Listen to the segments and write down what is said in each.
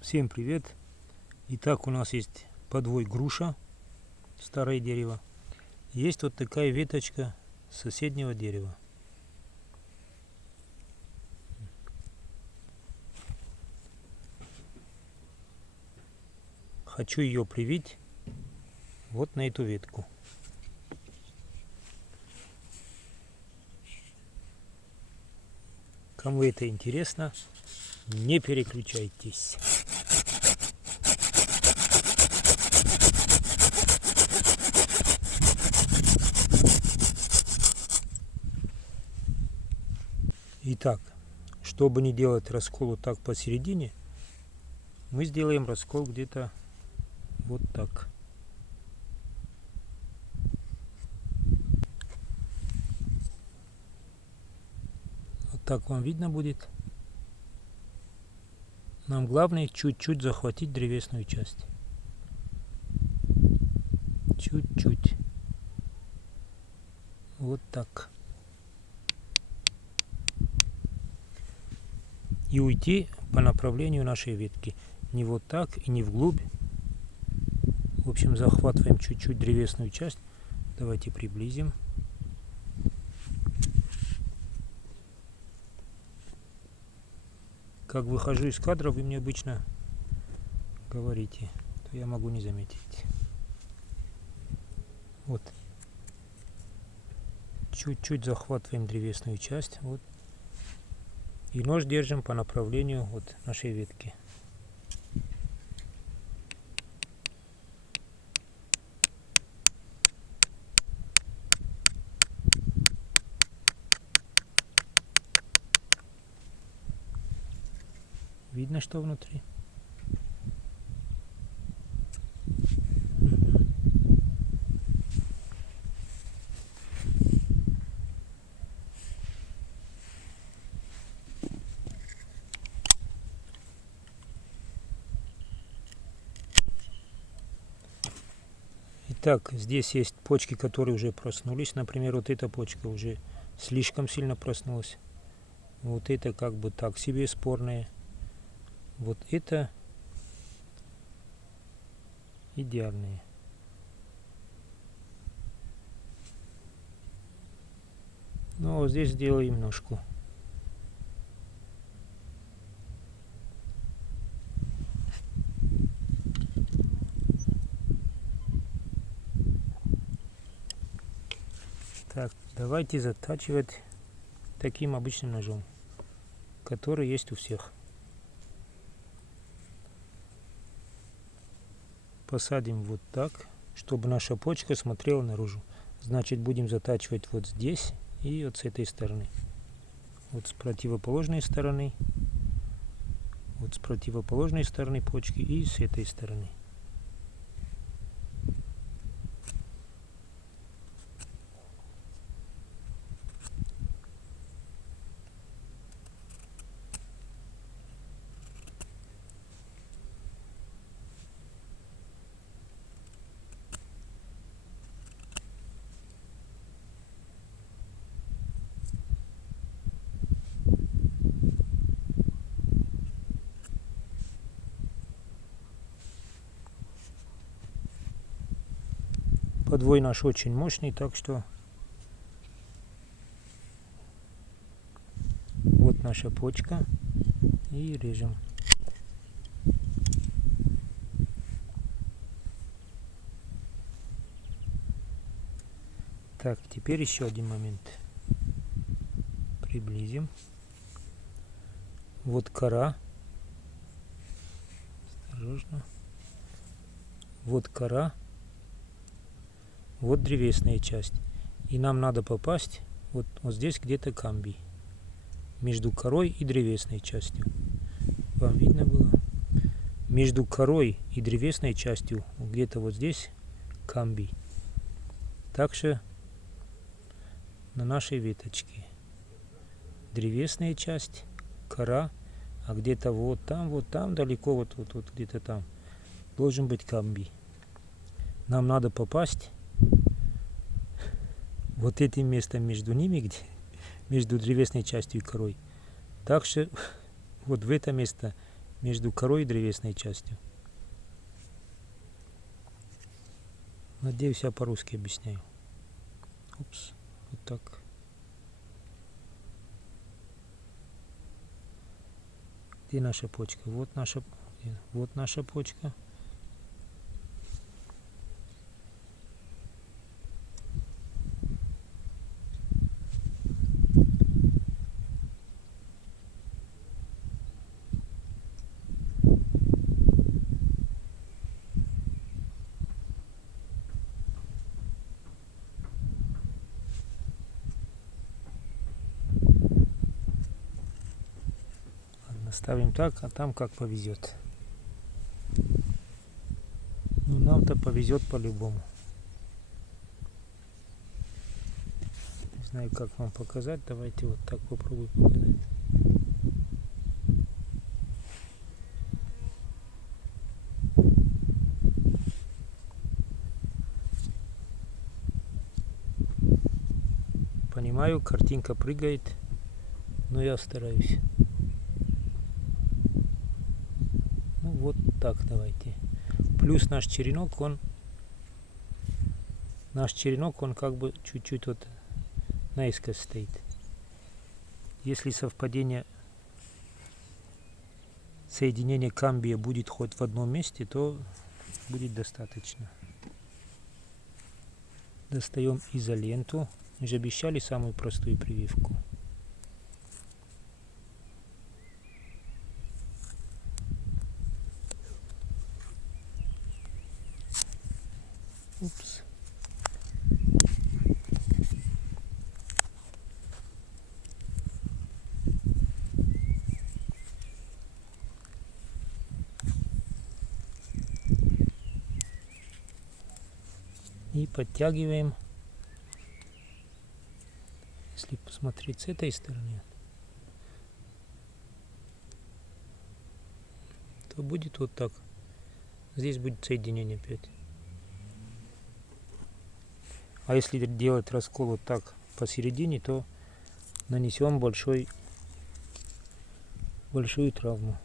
Всем привет! Итак, у нас есть подвой груша, старое дерево. Есть вот такая веточка соседнего дерева. Хочу ее привить вот на эту ветку. Кому это интересно, не переключайтесь. Итак, чтобы не делать раскол вот так посередине, мы сделаем раскол где-то вот так. Вот так вам видно будет. Нам главное чуть-чуть захватить древесную часть. Чуть-чуть. Вот так. И уйти по направлению нашей ветки. Не вот так и не вглубь. В общем, захватываем чуть-чуть древесную часть. Давайте приблизим. Как выхожу из кадра, вы мне обычно говорите, то я могу не заметить. Вот. Чуть-чуть захватываем древесную часть. Вот. И нож держим по направлению вот нашей ветки. Видно, что внутри? Итак, здесь есть почки, которые уже проснулись. Например, вот эта почка уже слишком сильно проснулась. Вот это как бы так себе спорные. Вот это идеальные. Ну, вот здесь сделаем ножку. Так, давайте затачивать таким обычным ножом, который есть у всех. Посадим вот так, чтобы наша почка смотрела наружу. Значит, будем затачивать вот здесь и вот с этой стороны. Вот с противоположной стороны. Вот с противоположной стороны почки и с этой стороны. Подвой наш очень мощный, так что вот наша почка и режем. Так, теперь еще один момент. Приблизим. Вот кора. Осторожно. Вот кора. Вот древесная часть. И нам надо попасть вот здесь где-то камбий. Между корой и древесной частью. Вам видно было? Между корой и древесной частью где-то вот здесь камбий. Также на нашей веточке. Древесная часть, кора, а где-то вот там далеко, вот где-то там должен быть камбий. Нам надо попасть вот этим местом между ними, где между древесной частью и корой. Также вот в это место между корой и древесной частью. Надеюсь, я по-русски объясняю. Упс, вот так. Где наша почка? Вот наша почка. Ставим так, а там как повезет. Ну, нам-то повезет по-любому. Не знаю, как вам показать. Давайте вот так попробую показать. Понимаю, картинка прыгает, но я стараюсь. Ну вот так давайте. Плюс наш черенок, он как бы чуть-чуть вот наискось стоит. Если совпадение соединение камбия будет хоть в одном месте, то будет достаточно. Достаем изоленту. Мы же обещали самую простую прививку. Упс. И подтягиваем. Если посмотреть с этой стороны, то будет вот так. Здесь будет соединение опять. А если делать раскол вот так посередине, то нанесем большую травму.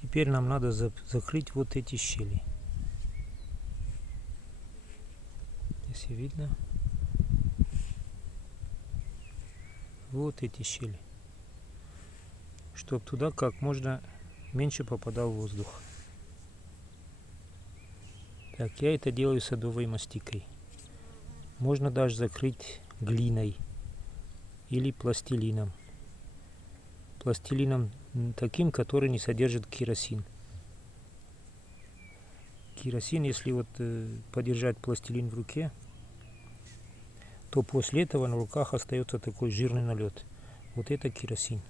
Теперь нам надо закрыть вот эти щели. Если видно. Вот эти щели. Чтобы туда как можно меньше попадал воздух. Так, я это делаю садовой мастикой. Можно даже закрыть глиной или пластилином. Пластилином таким, который не содержит керосин. Керосин, если вот подержать пластилин в руке, то после этого на руках остается такой жирный налет. Вот это керосин.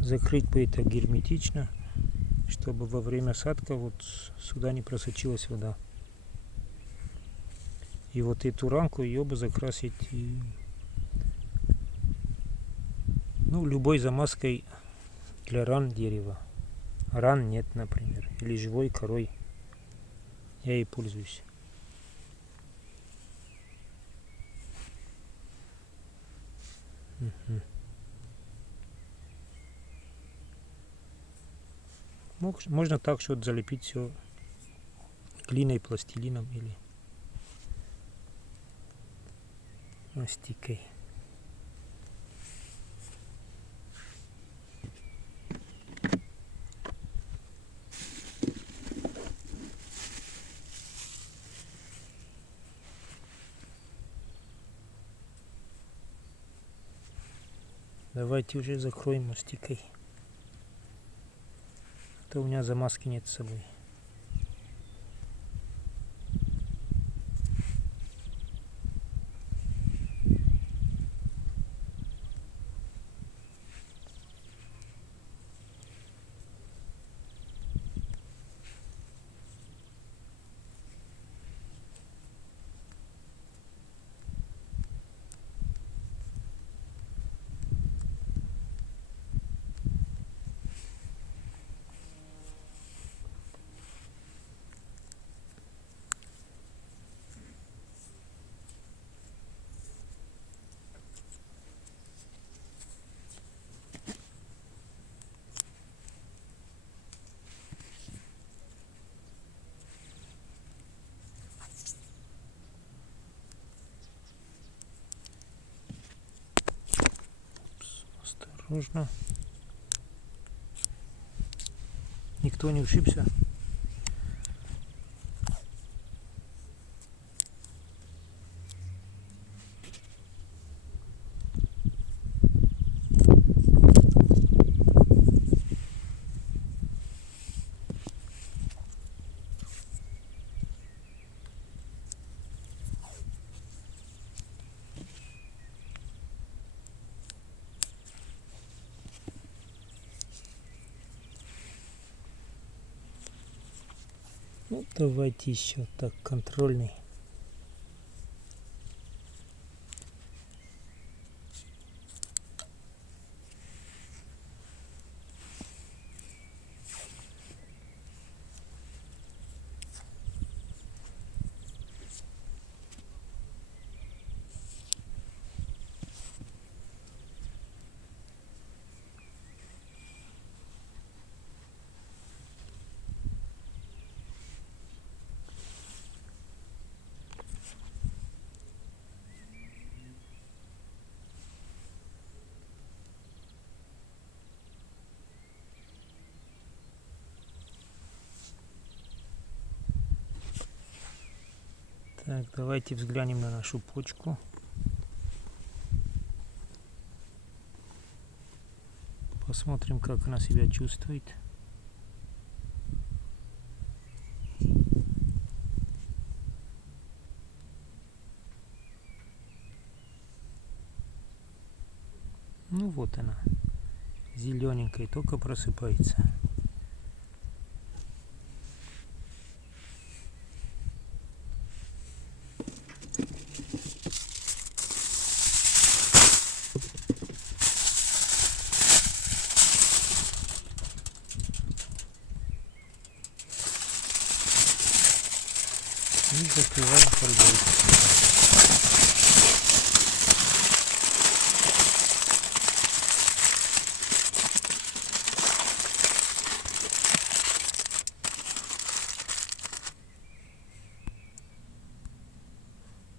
Закрыть бы это герметично, чтобы во время садка вот сюда не просочилась вода. И вот эту рамку ее бы закрасить любой замазкой для ран дерева. Ран нет, например, или живой корой. Я ей пользуюсь. Угу. Можно так что залепить все глиной, пластилином или мастикой. Давайте уже закроем мастикой. А то у меня замазки нет с собой. Осторожно. Никто не ушибся. Ну, давайте еще так, контрольный. Так, давайте взглянем на нашу почку. Посмотрим, как она себя чувствует. Ну вот она, зелененькая, только просыпается. И закрываем фольгой.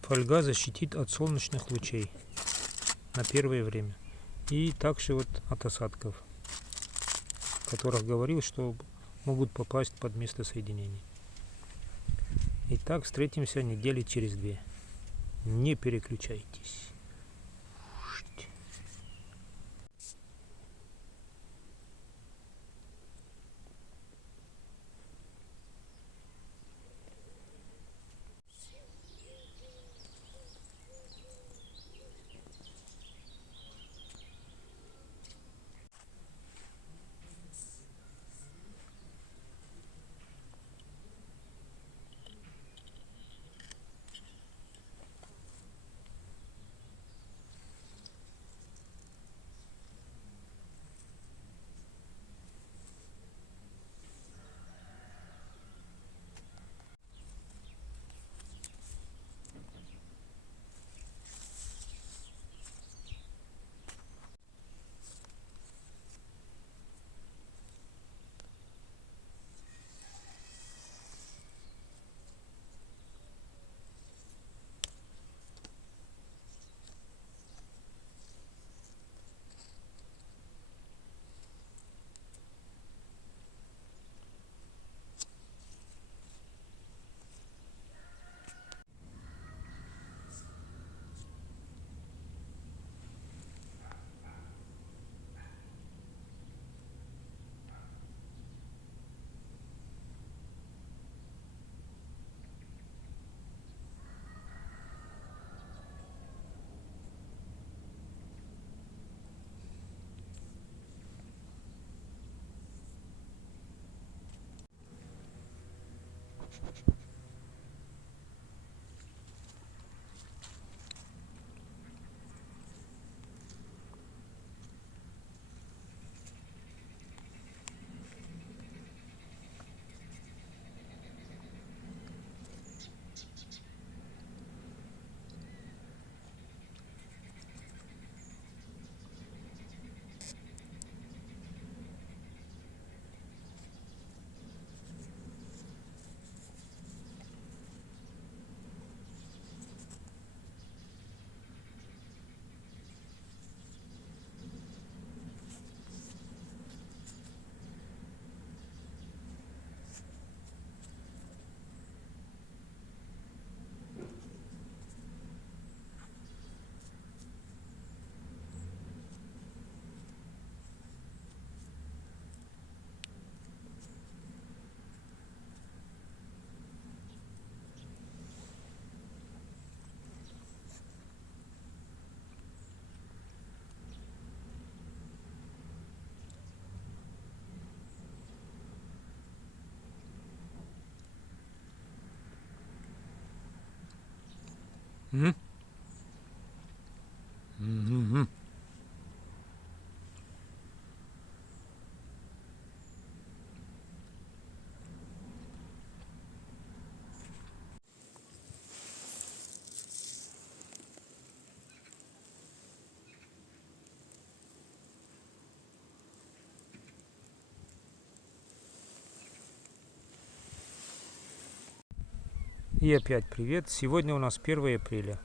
Фольга защитит от солнечных лучей на первое время. И также вот от осадков, о которых говорил, что могут попасть под место соединения. Итак, встретимся недели через 2. Не переключайтесь. Мгм. И опять привет. Сегодня у нас 1 апреля.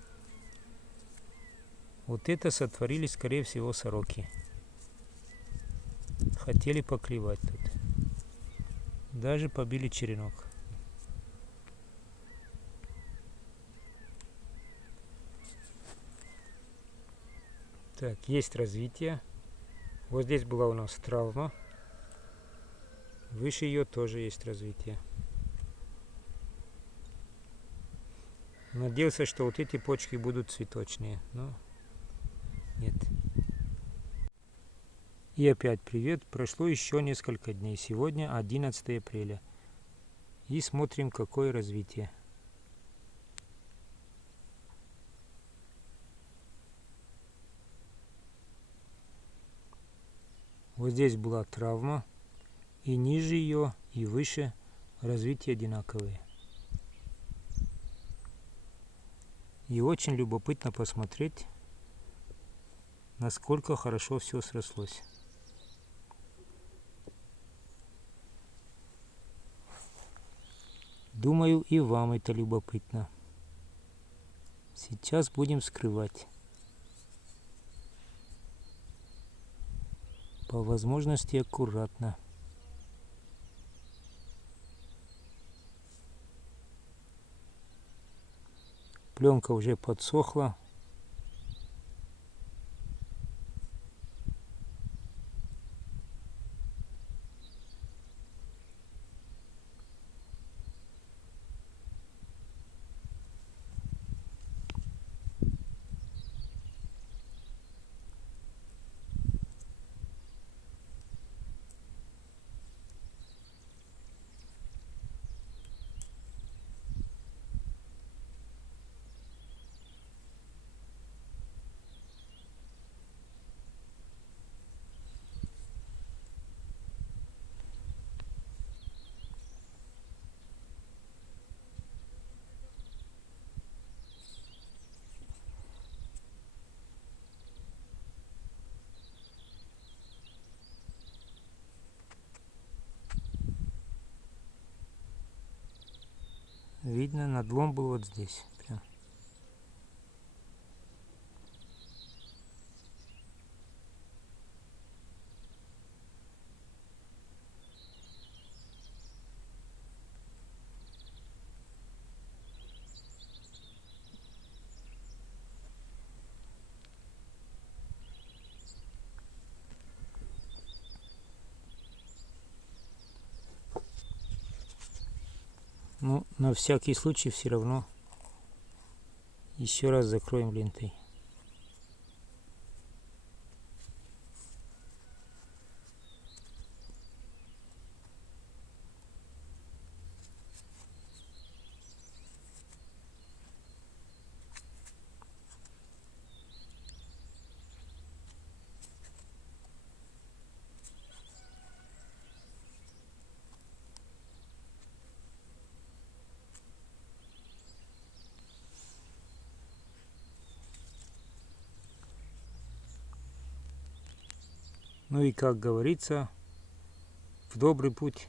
Вот это сотворили, скорее всего, сороки. Хотели поклевать тут. Даже побили черенок. Так, есть развитие. Вот здесь была у нас травма. Выше ее тоже есть развитие. Надеялся, что вот эти почки будут цветочные, но нет. И опять привет. Прошло еще несколько дней. Сегодня 11 апреля. И смотрим, какое развитие. Вот здесь была травма. И ниже ее, и выше развитие одинаковые. И очень любопытно посмотреть, насколько хорошо все срослось. Думаю, и вам это любопытно. Сейчас будем вскрывать. По возможности аккуратно. Пленка уже подсохла. Видно, надлом был вот здесь. Прям. Ну, на всякий случай все равно еще раз закроем лентой. Ну и как говорится, в добрый путь